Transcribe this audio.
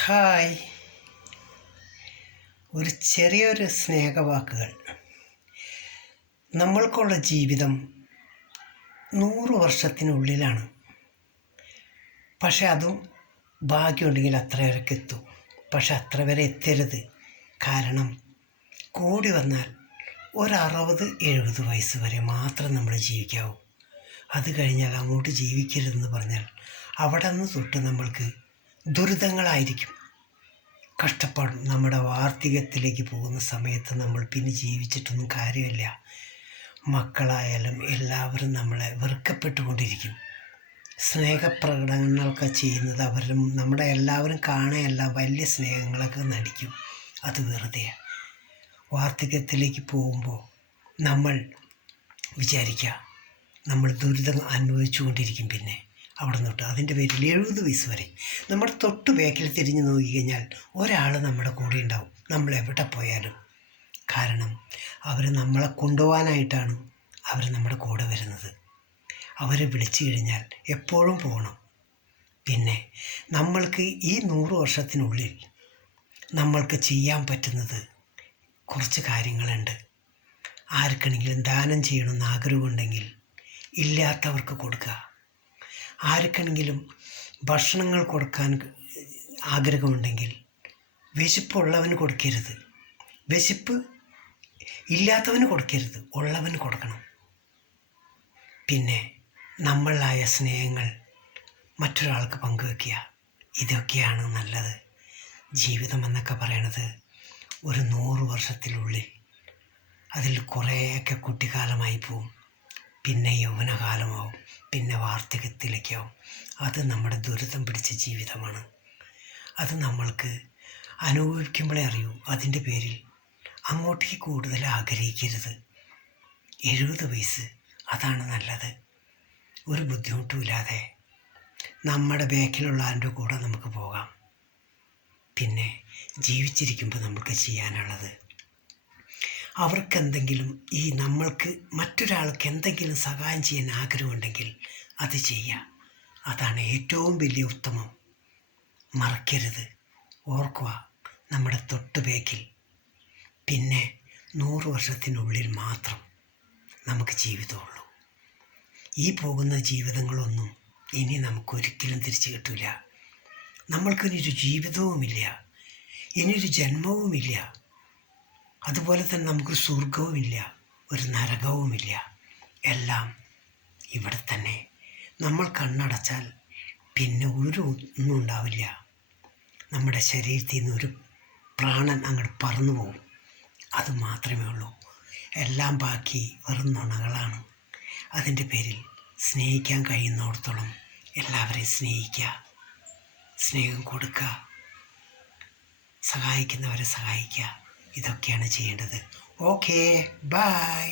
Hi. ഒരു ചെറിയൊരു സ്നേഹവാക്കുകൾ. നമ്മൾക്കുള്ള ജീവിതം 100 വർഷത്തിനുള്ളിലാണ്. പക്ഷെ അതും ഭാഗ്യമുണ്ടെങ്കിൽ അത്ര വരെയൊക്കെ എത്തും. പക്ഷെ അത്ര വരെ എത്തരുത്. കാരണം കൂടി വന്നാൽ 60-70 വയസ്സ് വരെ മാത്രം നമ്മൾ ജീവിക്കാവൂ. അത് കഴിഞ്ഞാൽ അങ്ങോട്ട് ജീവിക്കരുതെന്ന് പറഞ്ഞാൽ അവിടെ നിന്ന് തൊട്ട് നമ്മൾക്ക് ദുരിതങ്ങളായിരിക്കും, കഷ്ടപ്പാടും. നമ്മുടെ വാർദ്ധക്യത്തിലേക്ക് പോകുന്ന സമയത്ത് നമ്മൾ പിന്നെ ജീവിച്ചിട്ടൊന്നും കാര്യമില്ല. മക്കളായാലും എല്ലാവരും നമ്മളെ വെറുക്കപ്പെട്ടുകൊണ്ടിരിക്കും. സ്നേഹപ്രകടനങ്ങളൊക്കെ ചെയ്യുന്നത് അവരും നമ്മുടെ എല്ലാവരും കാണുകയല്ല, വലിയ സ്നേഹങ്ങളൊക്കെ നടിക്കും. അത് വെറുതെയാണ്. വാർദ്ധക്യത്തിലേക്ക് പോകുമ്പോൾ നമ്മൾ വിചാരിക്കുക നമ്മൾ ദുരിതം അനുഭവിച്ചു കൊണ്ടിരിക്കും. പിന്നെ അവിടെ നിന്നിട്ട് അതിൻ്റെ പേരിൽ 70 വയസ്സ് വരെ നമ്മുടെ തൊട്ട് ബാക്കിൽ തിരിഞ്ഞ് നോക്കിക്കഴിഞ്ഞാൽ ഒരാൾ നമ്മുടെ കൂടെ ഉണ്ടാവും, നമ്മൾ എവിടെ പോയാലും. കാരണം അവർ നമ്മളെ കൊണ്ടുപോകാനായിട്ടാണ് അവർ നമ്മുടെ കൂടെ വരുന്നത്. അവരെ വിളിച്ചു കഴിഞ്ഞാൽ എപ്പോഴും പോകണം. പിന്നെ നമ്മൾക്ക് ഈ 100 വർഷത്തിനുള്ളിൽ നമ്മൾക്ക് ചെയ്യാൻ പറ്റുന്നത് കുറച്ച് കാര്യങ്ങളുണ്ട്. ആർക്കാണെങ്കിലും ദാനം ചെയ്യണമെന്ന് ആഗ്രഹമുണ്ടെങ്കിൽ ഇല്ലാത്തവർക്ക് കൊടുക്കുക. ആർക്കാണെങ്കിലും ഭക്ഷണങ്ങൾ കൊടുക്കാൻ ആഗ്രഹമുണ്ടെങ്കിൽ വിശപ്പുള്ളവന് കൊടുക്കരുത്. വിശപ്പ് ഇല്ലാത്തവന് കൊടുക്കരുത്, ഉള്ളവന് കൊടുക്കണം. പിന്നെ നമ്മളായ സ്നേഹങ്ങൾ മറ്റൊരാൾക്ക് പങ്കുവെക്കുക. ഇതൊക്കെയാണ് നല്ലത്. ജീവിതം എന്നൊക്കെ പറയണത് ഒരു 100 വർഷത്തിനുള്ളിൽ അതിൽ കുറേയൊക്കെ കുട്ടിക്കാലമായി പോവും, പിന്നെ യൗവനകാലമാവും, പിന്നെ വാർദ്ധക്യത്തിലേക്കാവും. അത് നമ്മുടെ ദുരിതം പിടിച്ച ജീവിതമാണ്. അത് നമ്മൾക്ക് അനുഭവിക്കുമ്പോഴേ അറിയൂ. അതിൻ്റെ പേരിൽ അങ്ങോട്ടേക്ക് കൂടുതൽ ആഗ്രഹിക്കരുത്. 70 വയസ്സ് അതാണ് നല്ലത്. ഒരു ബുദ്ധിമുട്ടുമില്ലാതെ നമ്മുടെ ബാക്കിലുള്ള ആരുടെ കൂടെ നമുക്ക് പോകാം. പിന്നെ ജീവിച്ചിരിക്കുമ്പോൾ നമുക്ക് ചെയ്യാനുള്ളത് അവർക്കെന്തെങ്കിലും നമ്മൾക്ക് മറ്റൊരാൾക്ക് എന്തെങ്കിലും സഹായം ചെയ്യാൻ ആഗ്രഹമുണ്ടെങ്കിൽ അത് ചെയ്യുക. അതാണ് ഏറ്റവും വലിയ ഉത്തമം. മറക്കരുത്, ഓർക്കുക നമ്മുടെ തൊട്ട് ബാക്കിൽ. പിന്നെ 100 വർഷത്തിനുള്ളിൽ മാത്രം നമുക്ക് ജീവിതമുള്ളൂ. ഈ പോകുന്ന ജീവിതങ്ങളൊന്നും ഇനി നമുക്കൊരിക്കലും തിരിച്ചു കിട്ടില്ല. നമ്മൾക്കിനിയൊരു ജീവിതവുമില്ല, ഇനിയൊരു ജന്മവുമില്ല. അതുപോലെ തന്നെ നമുക്കൊരു സ്വർഗവുമില്ല, ഒരു നരകവുമില്ല. എല്ലാം ഇവിടെ തന്നെ. നമ്മൾ കണ്ണടച്ചാൽ പിന്നെ ഒന്നും ഉണ്ടാവില്ല. നമ്മുടെ ശരീരത്തിൽ നിന്ന് ഒരു പ്രാണൻ അങ്ങോട്ട് പറന്നു പോകും. അത് മാത്രമേ ഉള്ളൂ. എല്ലാം ബാക്കി വെറും നുണകളാണ്. അതിൻ്റെ പേരിൽ സ്നേഹിക്കാൻ കഴിയുന്നിടത്തോളം എല്ലാവരെയും സ്നേഹിക്കുക, സ്നേഹം കൊടുക്കുക, സഹായിക്കുന്നവരെ സഹായിക്കുക. ഇതൊക്കെയാണ് ചെയ്യേണ്ടത്. Okay, by.